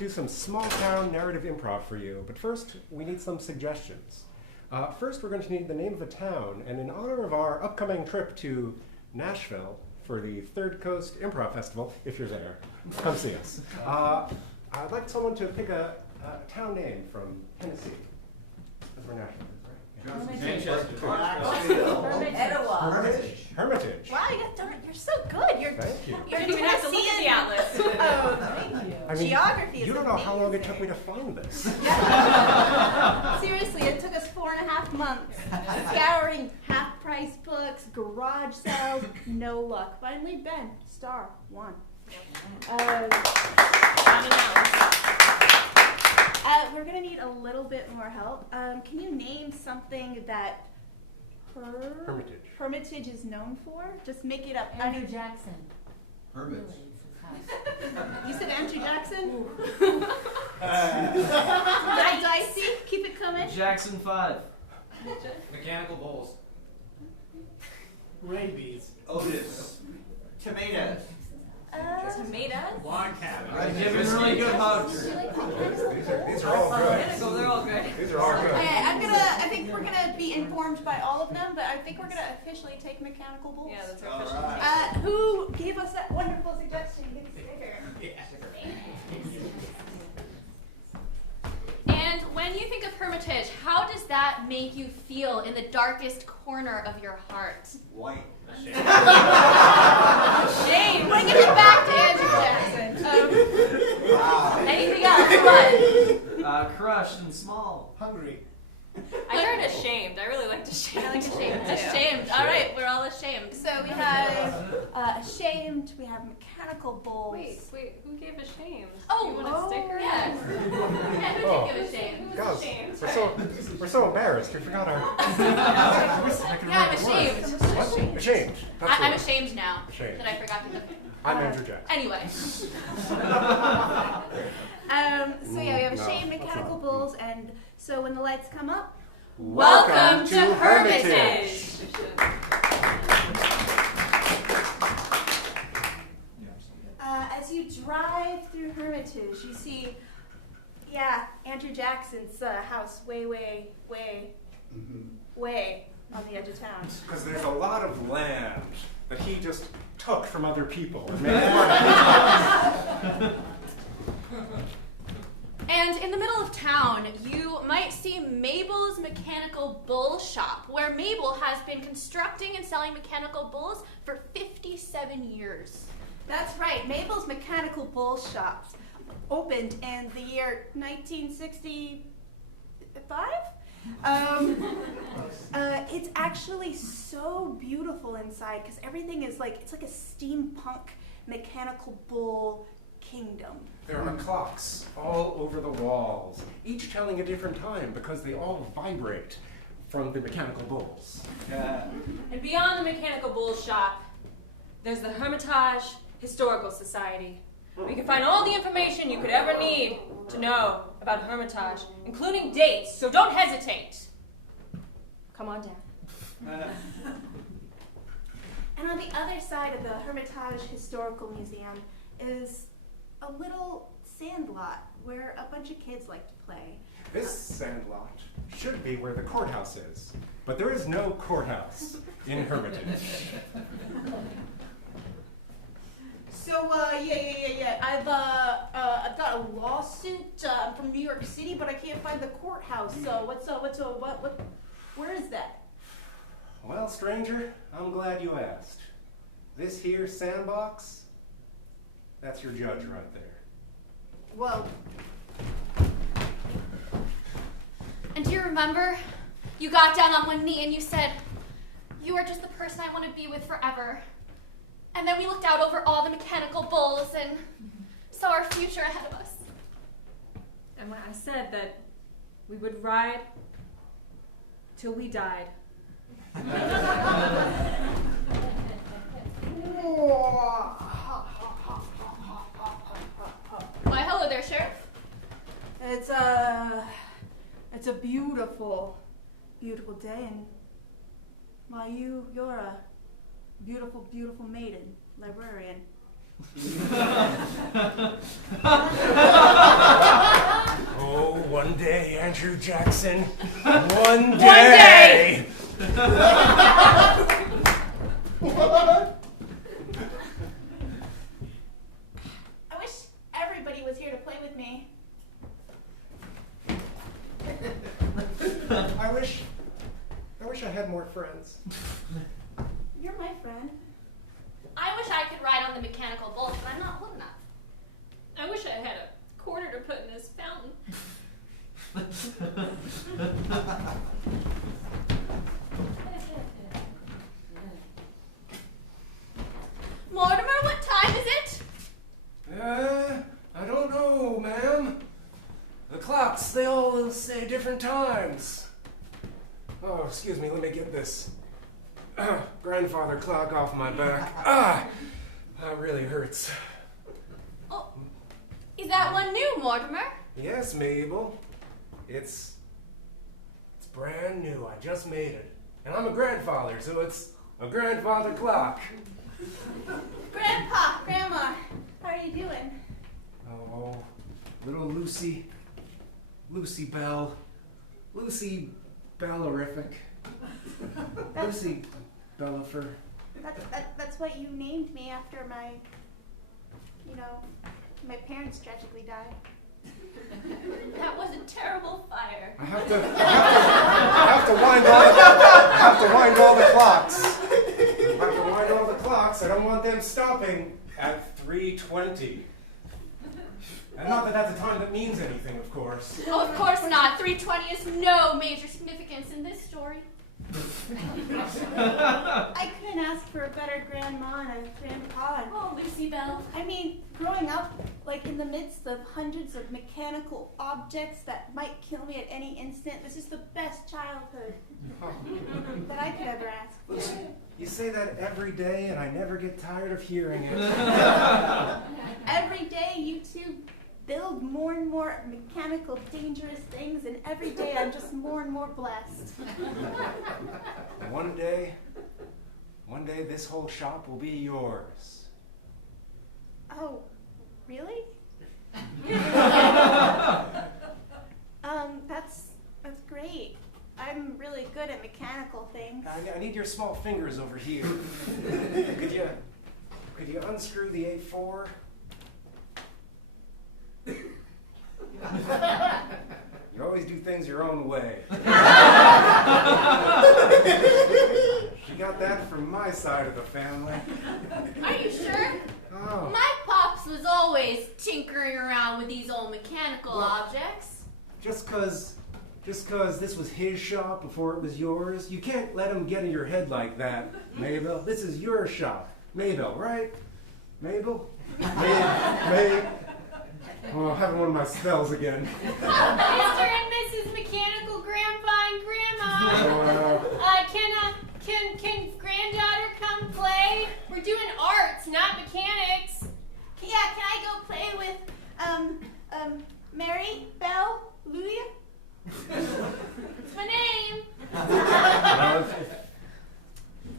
do some small-town narrative improv for you, but first, we need some suggestions. First, we're going to need the name of a town, and in honor of our upcoming trip to Nashville for the Third Coast Improv Festival, if you're there, come see us. I'd like someone to pick a town name from Tennessee. That's where Nashville is, right? Hermitage. Wow, you're so good. Thank you. You're You didn't even have to look at the atlas. Oh, thank you. I mean, Geography is you don't know how long it amazing. took me to find this. Seriously, it took us 4.5 months. Scouring half-price books, garage sales, no luck. Finally, Ben, star one. We're gonna need a little bit more help. Can you name something that Hermitage is known for? Just make it up. Andrew Jackson. Hermits. Really, it's his house. You said Andrew Jackson? That dicey? Keep it coming. Jackson 5. Mechanical bulls. Rabies. Otis. Tomatoes. Tomatoes? Log cabin. Give him really good hugs. These are all good. They're all good. These are all good. Okay, I think we're gonna be informed by all of them, but I think we're gonna officially take mechanical bulls. Yeah, that's our official. Alright. Who gave us that wonderful suggestion? Get a sticker. And when you think of Hermitage, how does that make you feel in the darkest corner of your heart? White. Shame. Bringing it back to Andrew Jackson. Wow. Anything else? What? Crushed and small. Hungry. I heard ashamed. I really liked ashamed. I like ashamed too. Ashamed. All right, we're all ashamed. So we have ashamed. We have mechanical bulls. Wait, who gave ashamed? Oh, you want a sticker? yes. Yeah, who did give ashamed? Who was Guys, ashamed? we're so embarrassed. We forgot our. Yeah, I'm ashamed. What? Ashamed. That's I'm the word. ashamed now Ashamed. that I forgot to give. I'm Andrew Jackson. Anyway. So yeah, we have No, ashamed, that's mechanical not. bulls, and so when the lights come up. Welcome to Hermitage. As you drive through Hermitage, you see, Andrew Jackson's house way on the edge of town. Because there's a lot of land that he just took from other people and made And in the middle of town, you might see Mabel's Mechanical Bull Shop, where Mabel has been constructing and selling mechanical bulls for 57 years. That's right, Mabel's Mechanical Bull Shops opened in the year 1965. It's actually so beautiful inside because everything is it's like a steampunk mechanical bull kingdom. There are clocks all over the walls, each telling a different time because they all vibrate from the mechanical bulls. And beyond the Mechanical Bull Shop, there's the Hermitage Historical Society, where you can find all the information you could ever need to know about Hermitage, including dates, so don't hesitate. Come on down. And on the other side of the Hermitage Historical Museum is a little sandlot where a bunch of kids like to play. This sandlot should be where the courthouse is, but there is no courthouse in Hermitage. So, I've got a lawsuit from New York City, but I can't find the courthouse. So, where is that? Well, stranger, I'm glad you asked. This here sandbox, that's your judge right there. Well, And do you remember? You got down on one knee and you said, "You are just the person I want to be with forever." And then we looked out over all the mechanical bulls and saw our future ahead of us. And when I said that we would ride till we died. Why, hello there, Sheriff. It's a beautiful, beautiful day, and you're a beautiful, beautiful maiden, librarian. Oh, one day, Andrew Jackson. One day. What? I wish everybody was here to play with me. I wish I had more friends. You're my friend. I wish I could ride on the mechanical bull, but I'm not old enough. I wish I had a quarter to put in this fountain. Mortimer, what time is it? I don't know, ma'am. The clocks, they all say different times. Oh, excuse me, let me get this grandfather clock off my back. That really hurts. Oh, is that one new, Mortimer? Yes, Mabel. It's brand new. I just made it. And I'm a grandfather, so it's a grandfather clock. Grandpa, Grandma, how are you doing? Oh, little Lucy Bell. Lucy Bellerific. Lucy Bellifer. That's what you named me after my parents tragically died. That was a terrible fire. I have to wind all the clocks. I don't want them stopping at 3:20. And not that that's a time that means anything, of course. Oh, of course not. 3:20 is no major significance in this story. I couldn't ask for a better grandma and a grandpa. Oh, Lucy Bell. I mean, growing up, like in the midst of hundreds of mechanical objects that might kill me at any instant, this is the best childhood that I could ever ask for. You say that every day, and I never get tired of hearing it. Every day, you two build more and more mechanical, dangerous things, and every day I'm just more and more blessed. One day, this whole shop will be yours. Oh, really? That's great. I'm really good at mechanical things. I need your small fingers over here. Could you unscrew the A4? You always do things your own way. She got that from my side of the family. Are you sure? Oh. My pops was always tinkering around with these old mechanical objects. Just cause this was his shop before it was yours, you can't let him get in your head like that, Mabel. This is your shop. Mabel, right? Mabel? Oh, I'm having one of my spells again. Mr. and Mrs. Mechanical Grandpa and Grandma. Can granddaughter come play? We're doing arts, not mechanics. Yeah, can I go play with, Mary Bell Louia? It's my name. Well,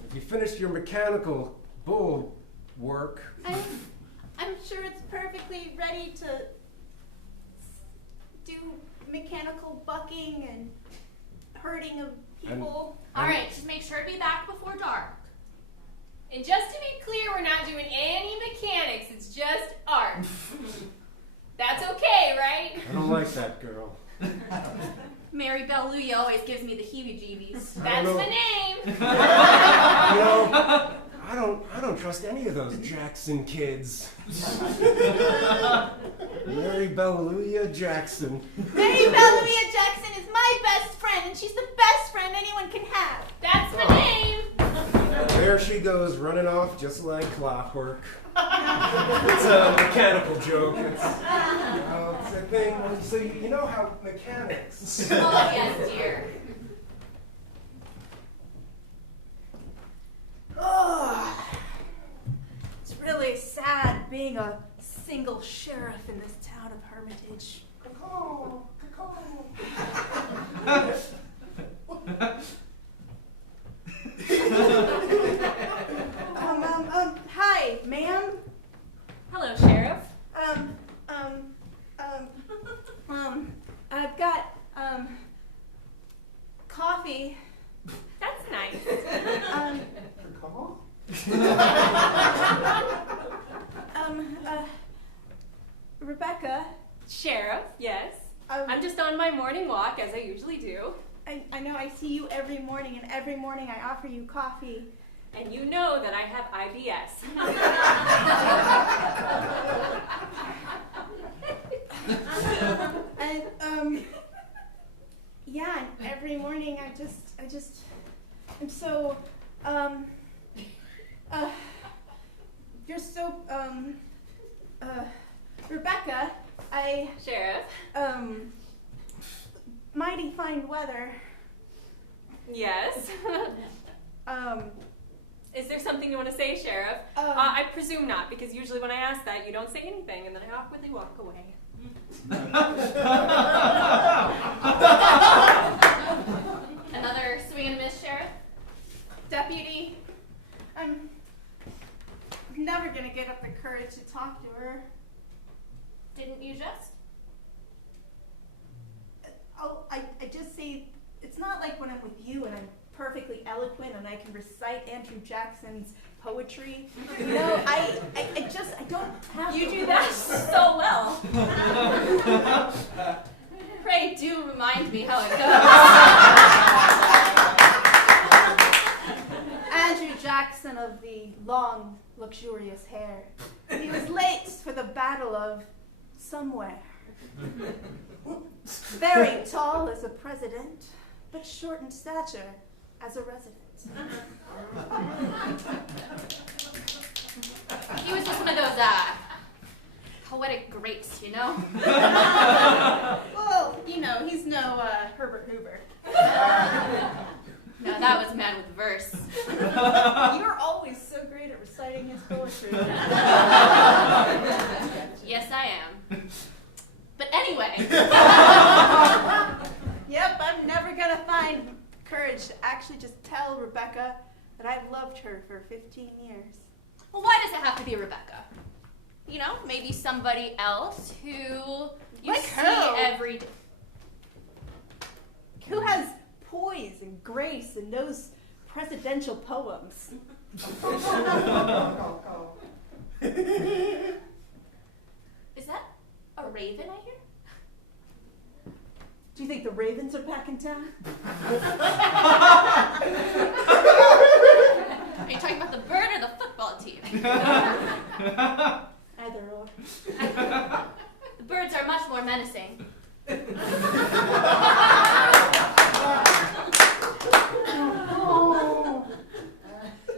if you finished your mechanical bull work, I'm sure it's perfectly ready to do mechanical bucking and herding of people. All right, just make sure to be back before dark. And just to be clear, we're not doing any mechanics. It's just art. That's okay, right? I don't like that girl. Mary Belluia always gives me the heebie-jeebies. That's know. my name. I don't trust any of those Jackson kids. Mary Belluia Jackson. Mary Bell Louia Jackson is my best friend, and she's the best friend anyone can have. That's my name. There she goes, running off just like clockwork. It's a mechanical joke. It's a thing. So you know how mechanics. Oh, yes, dear. Ugh. It's really sad being a single sheriff in this town of Hermitage. Hi, ma'am. Rebecca, Sheriff, yes. um, I'm just on my morning walk, as I usually do. I know I see you every morning, and every morning I offer you coffee. And you know that I have IBS. And yeah, and every morning I'm so you're so Rebecca, Sheriff, mighty fine weather. yes. Is there something you want to say, Sheriff? I presume not, because usually when I ask that, you don't say anything, and then I awkwardly walk away. Another swing and miss, Sheriff? Deputy, I'm never gonna get up the courage to talk to her. Didn't you just? I just say, it's not like when I'm with you and I'm perfectly eloquent and I can recite Andrew Jackson's poetry. You know, I don't have You the do that words. so well. Pray do remind me how it goes. Andrew Jackson of the long, luxurious hair. He was late for the Battle of Somewhere. Very tall as a president, but short in stature as a resident. He was just one of those poetic greats, you know? Well, you know, he's no Herbert Hoover. No, that was a man with verse. You're always so great at reciting his poetry. Yes, I am. But anyway. Yep, I'm never gonna find courage to actually just tell Rebecca that I've loved her for 15 years. Well, why does it have to be Rebecca? You know, maybe somebody else who you Like see who? every day. Who has poise and grace and knows presidential poems? Is that a raven I hear? Do you think the Ravens are back in town? Are you talking about the bird or the football team? Either or. The birds are much more menacing.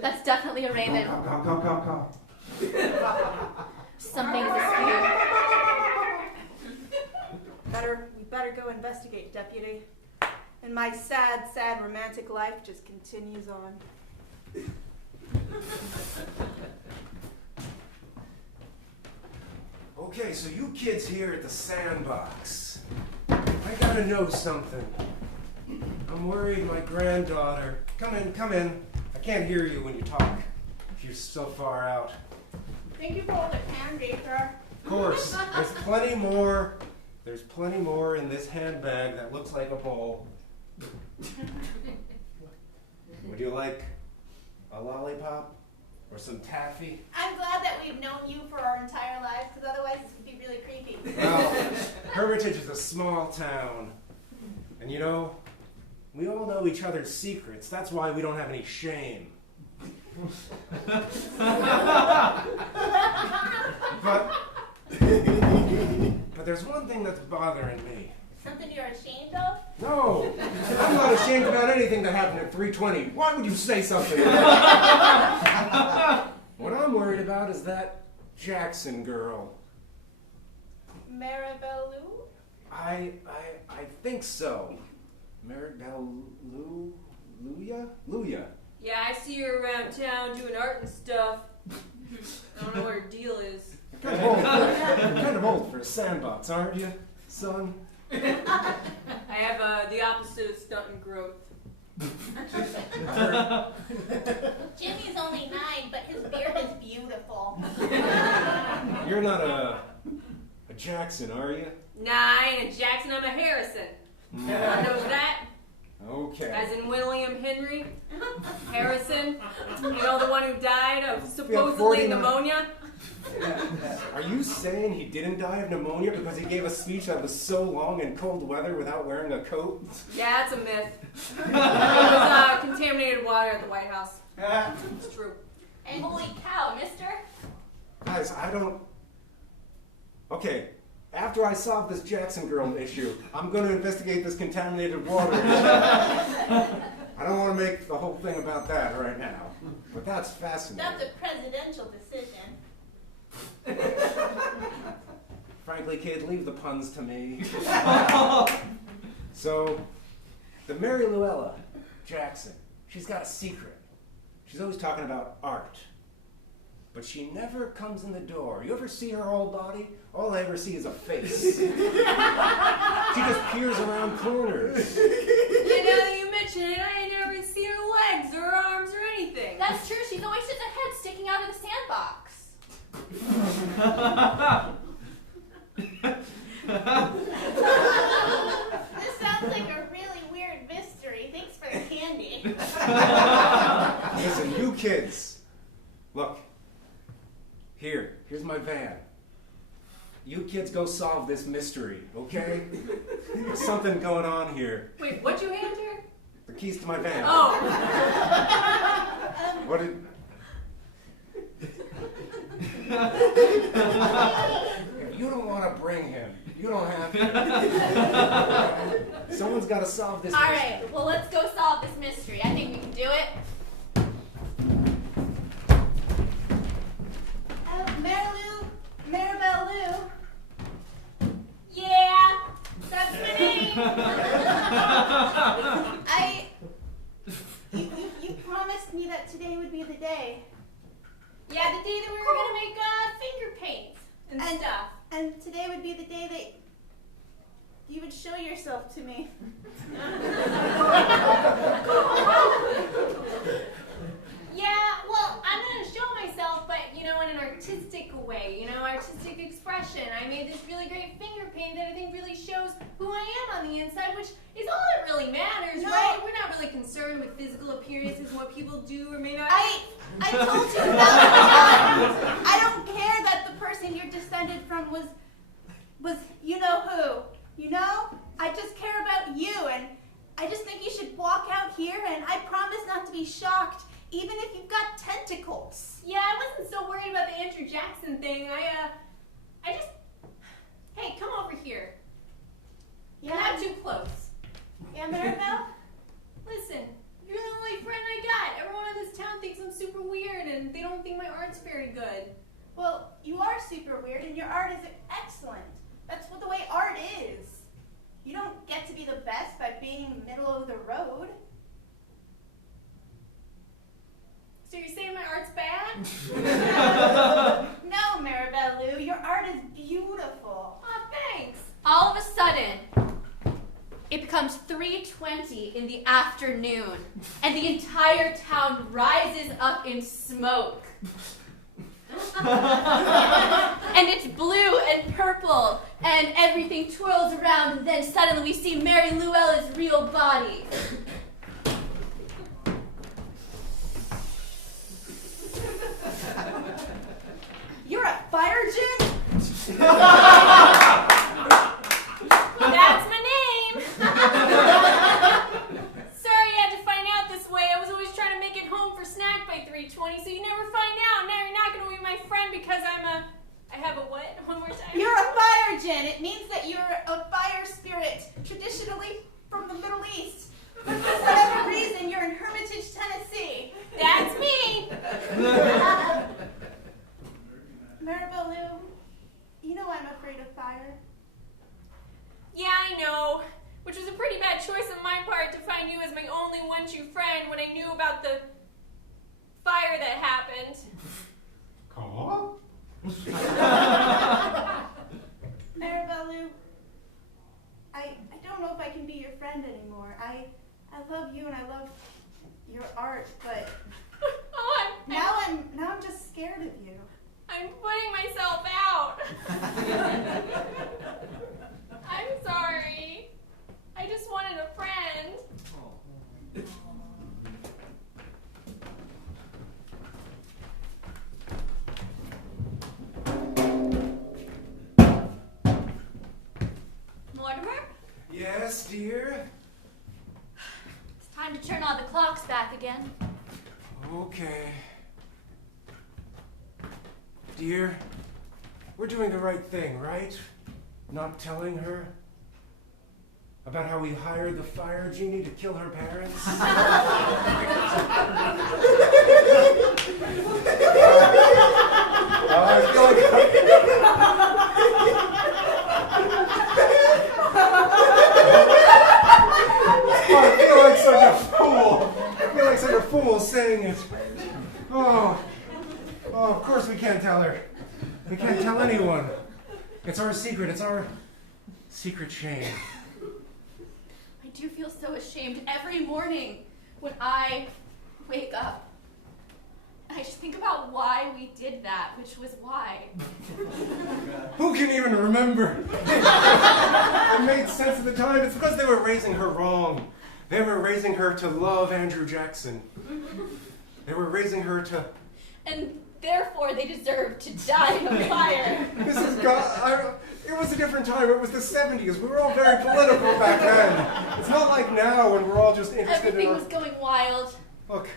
That's definitely a raven. Come. Something's askew. We better go investigate, Deputy. And my sad, sad romantic life just continues on. Okay, so you kids here at the sandbox. I gotta know something. I'm worried my granddaughter. Come in. I can't hear you when you talk, if you're so far out. Thank you for all the candy, sir. Of course, there's plenty more. There's plenty more in this handbag that looks like a bowl. Would you like a lollipop or some taffy? I'm glad that we've known you for our entire lives, because otherwise this could be really creepy. Well, Hermitage is a small town. And you know, we all know each other's secrets. That's why we don't have any shame. But there's one thing that's bothering me. Something you're ashamed of? No, I'm not ashamed about anything that happened at 320. Why would you say something like that? What I'm worried about is that Jackson girl. Maribel Lou? I think so. Maribel Luya? Yeah, I see her around town doing art and stuff. I don't know what her deal is. You're kind of old for a sandbox, aren't you, son? I have the opposite of stunt and growth. Jimmy's only 9, but his beard is beautiful. You're not a Jackson, are you? 9, and Jackson, I'm a Harrison. Everyone knows that? Okay. As in William Henry Harrison, you know, the one who died of supposedly 49. pneumonia. Are you saying he didn't die of pneumonia because he gave a speech that was so long in cold weather without wearing a coat? Yeah, it's a myth. There was contaminated water at the White House. It's true. And holy cow, mister. Guys, I don't... Okay, after I solve this Jackson girl issue, I'm going to investigate this contaminated water issue. I don't want to make the whole thing about that right now, but that's fascinating. That's a presidential decision. Frankly, kid, leave the puns to me. So, the Mary Luella Jackson, she's got a secret. She's always talking about art. But she never comes in the door. You ever see her whole body? All I ever see is a face. She just peers around corners. You know, you mentioned it, I ain't never seen her legs or her arms or anything. That's true. She's always just a head sticking out of the sandbox. This sounds like a really weird mystery. Thanks for the candy. Listen, you kids. Look. Here's my van. You kids go solve this mystery, okay? There's something going on here. Wait, what'd you hand her? The keys to my van. Oh. What did... If you don't want to bring him, you don't have to. Someone's got to solve this All mystery. right, well, let's go solve this mystery. I think we can do it. Maribel Lou. Yeah, that's my name. You promised me that today would be the day. Yeah, the day that we were gonna make finger paints and stuff. And today would be the day that you would show yourself to me. Yeah, well, I'm gonna show myself, but you know, in an artistic way, you know, artistic expression. I made this really great finger paint that I think really shows who I am on the inside, which is all that really matters, No. right? We're not really concerned with physical appearances and what people do or may not. I told you that. I don't care that the person you're descended from was you know who. You know? I just care about you, and I just think you should walk out here, and I promise not to be shocked, even if you've got tentacles. Yeah, I wasn't so worried about the Andrew Jackson thing. Hey, come over here. Yeah. Not too close. Yeah, Maribel? Listen, you're the only friend I got. Everyone in this town thinks I'm super weird, and they don't think my art's very good. Well, you are super weird, and your art is excellent. That's what the way art is. You don't get to be the best by being middle of the road. So you're saying my art's bad? No, Maribel Lou, your art is beautiful. Aw, thanks. All of a sudden, it becomes 3:20 in the afternoon, and the entire town rises up in smoke. And it's blue and purple, and everything twirls around, and then suddenly we see Mary Luella's real body. You're a fire gin? That's my name. Sorry you had to find out this way. I was always trying to make it home for snack by 3:20, so you never find out. Now you're not going to be my friend because I have a what? One more time. You're a fire gin. It means that you're a fire spirit, traditionally from the Middle East. But for whatever reason, you're in Hermitage, Tennessee. That's me. Maribel Lou, you know I'm afraid of fire. Yeah, I know. Which was a pretty bad choice on my part to find you as my only one true friend when I knew about the fire that happened. Call? Maribel Lou, I don't know if I can be your friend anymore. I love you and I love your art, but Oh, now I'm just scared of you. I'm putting myself out. I'm sorry. I just wanted a friend. Dear, we're doing the right thing, right? Not telling her about how we hired the fire genie to kill her parents? I feel like such a fool. I feel like such a fool saying it. Oh, of course we can't tell her. We can't tell anyone. It's our secret. It's our secret shame. I do feel so ashamed every morning when I wake up. I just think about why we did that, which was why. Who can even remember? It made sense at the time. It's because they were raising her wrong. They were raising her to love Andrew Jackson. They were raising her to... And therefore they deserve to die in a fire. Mrs. God, it was a different time. It was the 70s. We were all very political back then. It's not like now when we're all just interested Everything in... was going wild. Look,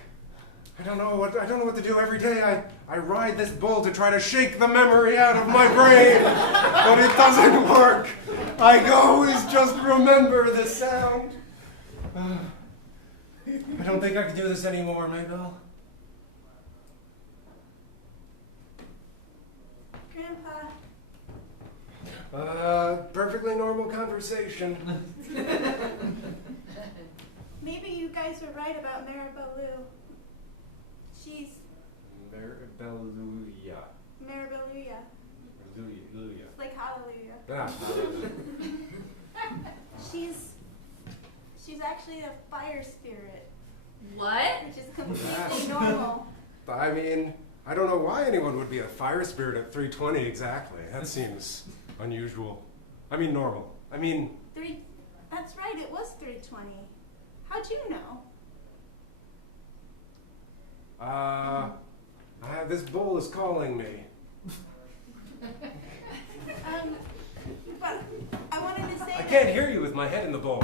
I don't know what to do every day. I ride this bull to try to shake the memory out of my brain, but it doesn't work. I can always just remember the sound. I don't think I can do this anymore, Maybelle. Grandpa, Perfectly normal conversation. maybe you guys are right about Maribelu. She's Maribelluya. Maribeluya. Hallelujah. Like hallelujah. Ah, She's actually a fire spirit, What? which is completely normal. I mean, I don't know why anyone would be a fire spirit at 3:20 exactly. That seems unusual. I mean, normal. I mean, That's right, it was 3:20. How'd you know? this bull is calling me. But I wanted to say I that can't hear you with my head in the bowl.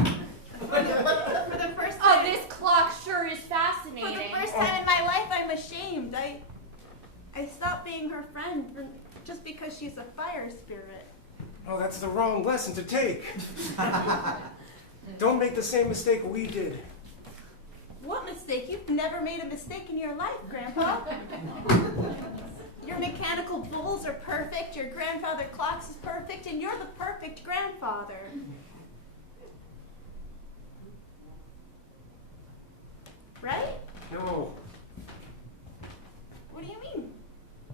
for the first Oh, time, this clock sure is for fascinating. the first time in my life, I'm ashamed. I stopped being her friend just because she's a fire spirit. Oh, that's the wrong lesson to take. Don't make the same mistake we did. What mistake? You've never made a mistake in your life, Grandpa. Your mechanical bulls are perfect, your grandfather clocks is perfect, and you're the perfect grandfather. Right? No, What do you mean?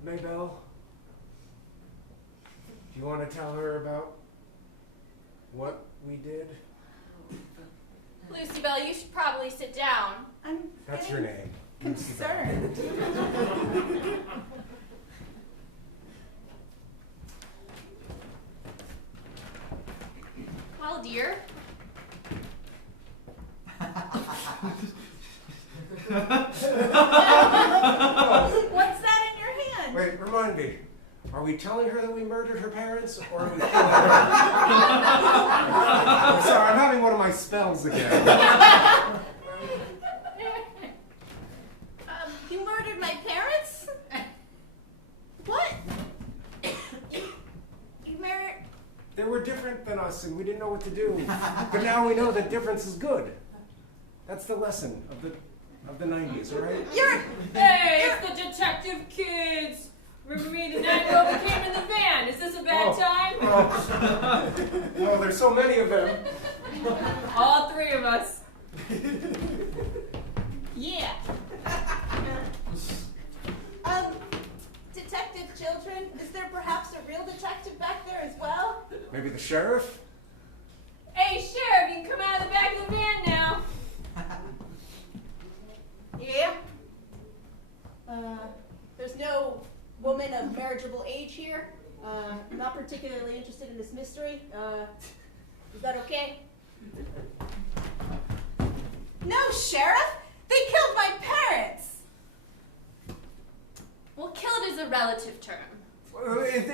Maybelle. Do you want to tell her about what we did? Lucy Bell, you should probably sit down. I'm That's your getting name. concerned. Well, dear, What's that in your hand? Wait, remind me. Are we telling her that we murdered her parents, or are we killing her? I'm sorry, I'm having one of my spells again. You murdered my parents? What? You murdered... They were different than us, and we didn't know what to do. But now we know that difference is good. That's the lesson of the 90s, all right? Hey, it's the detective kids. Remember me the night we overcame in the van? Is this a bad time? Oh, there's so many of them. All three of us. Yeah. Detective children, is there perhaps a real detective back there as well? Maybe the sheriff? Hey, Sheriff, you can come out of the back of the van now. Yeah. There's no woman of marriageable age here. Not particularly interested in this mystery. Is that okay? No, Sheriff! They killed my parents! well, killed is a relative term.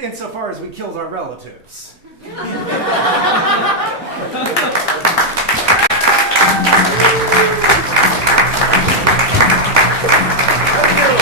Insofar as we killed our relatives.